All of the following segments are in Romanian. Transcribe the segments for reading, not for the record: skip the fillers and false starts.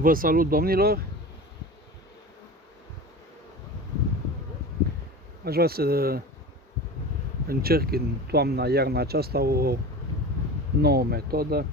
Vă salut, domnilor! Aș vrea să încerc în toamna-iarna aceasta o nouă metodă.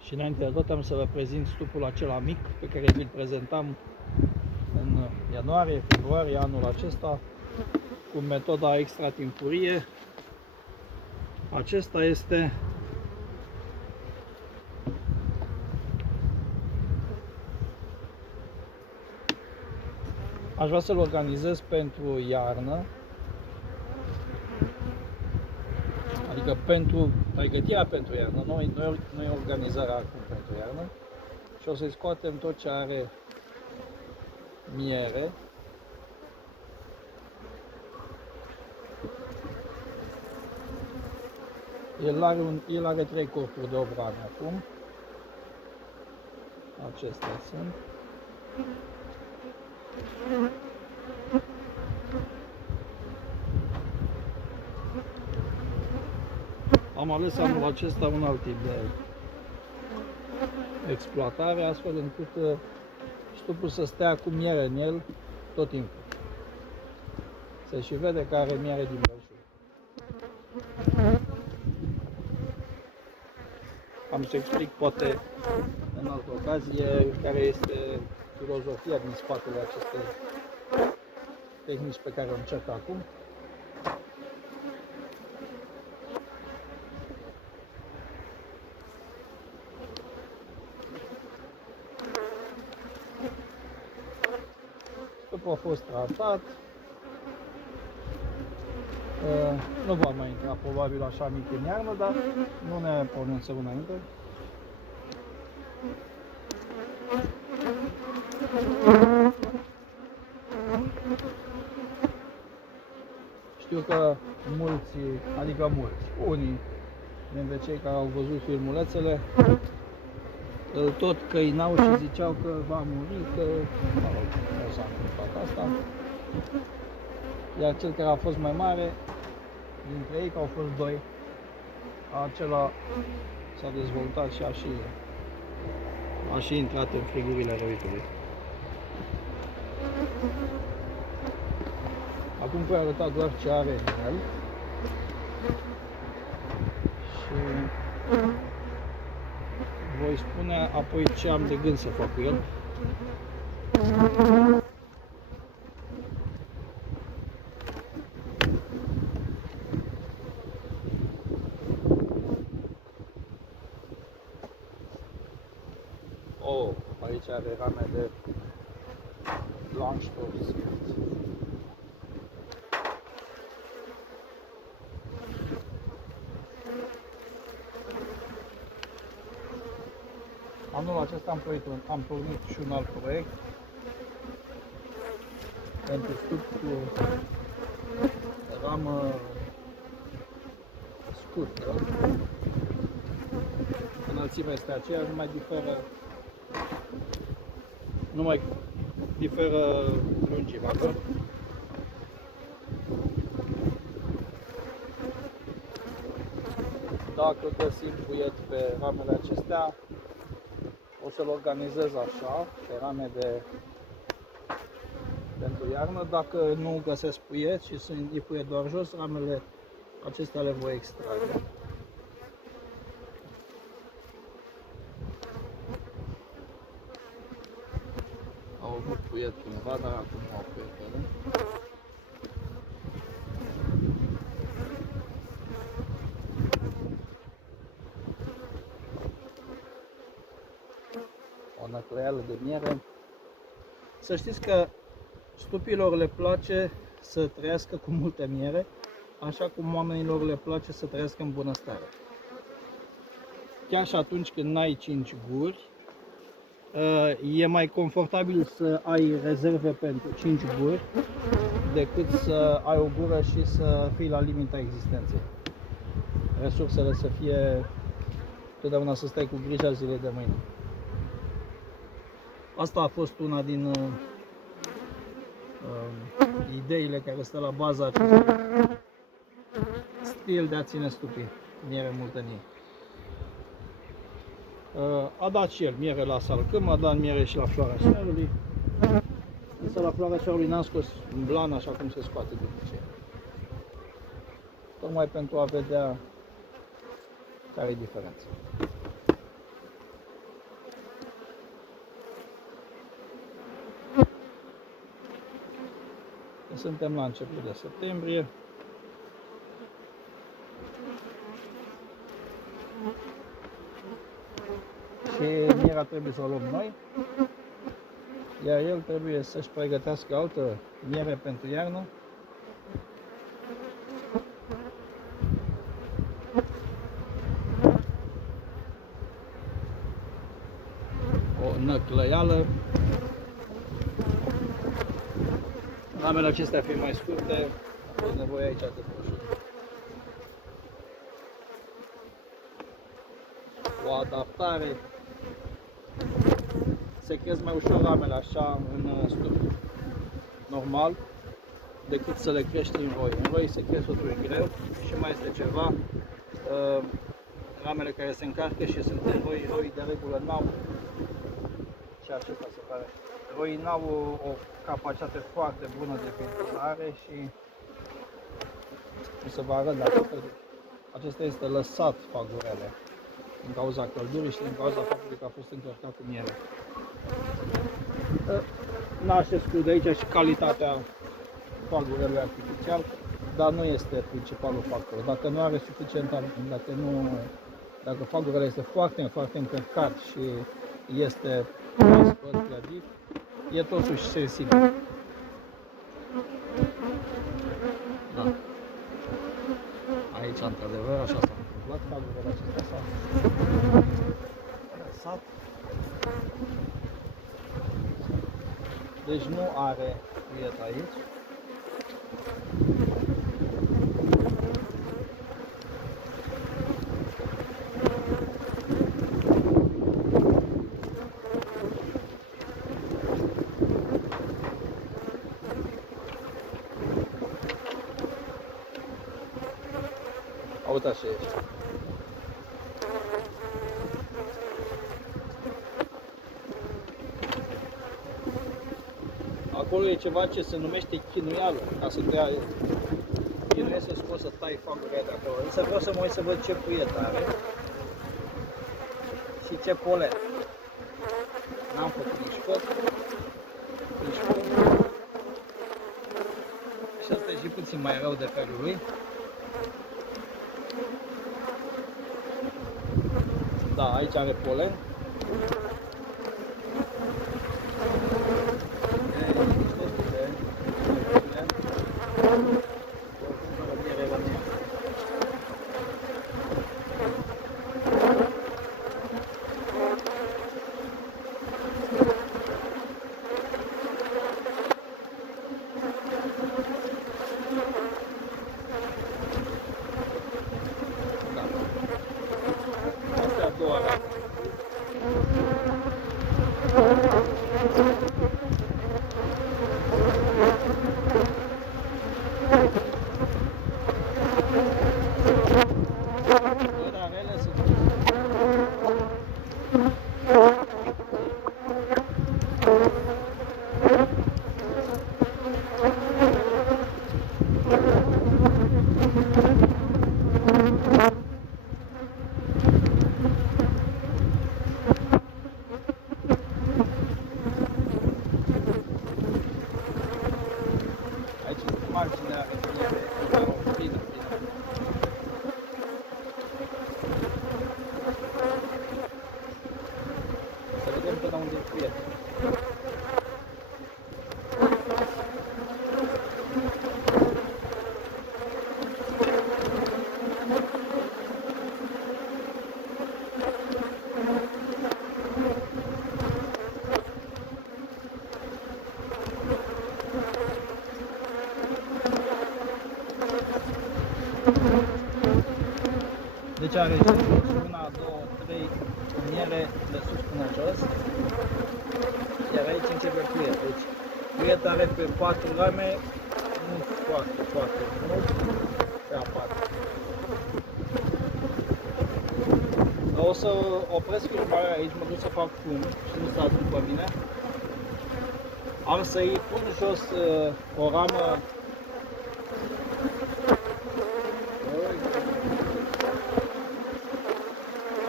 Și înainte de tot am să vă prezint stupul acela mic pe care vi-l prezentam în ianuarie, februarie anul acesta cu metoda extra timpurie. Acesta este aș vrea să-l organizez pentru iarnă, adică pentru pregătirea pentru iarnă, nu e organizarea acum pentru iarnă. Și o să-i scoatem tot ce are miere. El are 3 corpuri de obrane acum. Acestea sunt. Am ales anul acesta un alt tip de exploatare, astfel încât stupul să stea cu miere în el tot timpul. Se și vede că are miere din belșug. Am să explic poate în altă ocazie care este filozofia din spatele acestei tehnici pe care o încerc acum. Stupul a fost tratat. Nu va mai intra probabil așa mic în iarnă, dar nu ne pronunțăm înainte. Știu că unii dintre cei care au văzut filmulețele îl tot căinau și ziceau că va muri, că nu s-a întâmplat asta. Iar cel care a fost mai mare dintre ei, că au fost 2, acela s-a dezvoltat și a și intrat în frigurile răuitului. Acum voi arăta doar ce are în el și voi spune apoi ce am de gând să fac cu el. Aici are rame de Blanche-Toast. Anul acesta am pornit și un alt proiect pentru stup cu ramă scurtă. Înălțimea este aceeași, nu mai diferă lungimea. Dacă găsim buiet pe ramele acestea, o să-l organizez așa, pe rame pentru iarnă. Dacă nu găsesc puiet și e puiet doar jos, ramele acestea le voi extrage. Au avut puiet cândva, dar acum nu au puietele. O năclăială de miere. Să știți că stupilor le place să trăiască cu multă miere, așa cum oamenilor le place să trăiască în bunăstare. Chiar și atunci când n-ai 5 guri, e mai confortabil să ai rezerve pentru 5 guri decât să ai o gură și să fii la limita existenței. Resursele să fie totdeauna, să stai cu grija zilei de mâine. Asta a fost una din ideile care stă la baza acestui stil de a ține stupii, miere multă în ei. A dat și el miere la salcâm, a dat miere și la floarea soarelui. Însă la floarea soarelui n-am scos un blan așa cum se scoate de obicei. Tocmai pentru a vedea care e diferența. Suntem la început de septembrie. Și mierea trebuie să o luăm noi, iar el trebuie să-și pregătească altă miere pentru iarnă. O năclăială. Ramele acestea fiind mai scurte, aveți nevoie aici de prosciutto. O adaptare. Se cresc mai ușor ramele așa în stup normal decât să le crești în roi. În roi se cresc totul greu și mai este ceva. Ramele care se încarcă și sunt în roi de regulă n-au și acesta se pare. Roii n-au o capacitate foarte bună de ventilare și o să vă arăt dacă acesta este lăsat fagurele din cauza căldurii și din cauza faptului că a fost încărcat cu miere. N-aș exclude aici și calitatea fagurelui artificial, dar nu este principalul factor. Dacă nu are suficient, dacă fagurele este foarte încărcat și este proaspăt, clădit, e totuși sensibil. Da. Aici, într-adevăr, așa s-a întâmplat, fagurele acestea s-au lăsat. Deci nu are priet aici. Uite așa ești. Acolo e ceva ce se numește chinuială, ca să dea chinuie să scoți să tai fagurile de acolo. Însă vreau să mă uit să văd ce puiet are și ce polen. N-am făcut nici cot, nici cot. Și asta e și puțin mai rău de felul lui. Da, aici are polen. Marginea fină. Să vedem până unde e prieten. Deci are 1, 2, 3 miere de sus până jos, iar aici începe puiet. Deci puiet are pe 4 rame, nu foarte mult, pe a 4. O să opresc filmarea aici, mă duc să fac fum și nu stați după mine. Am să-i pun jos o ramă.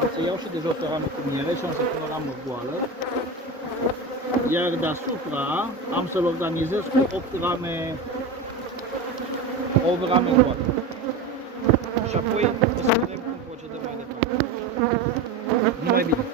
Am să iau și de jos o ramă cu miere și am să pun o ramă goală. Iar deasupra am să-l organizez cu 8 rame goale. Și apoi o să vedem cum procedăm mai departe. Numai bine!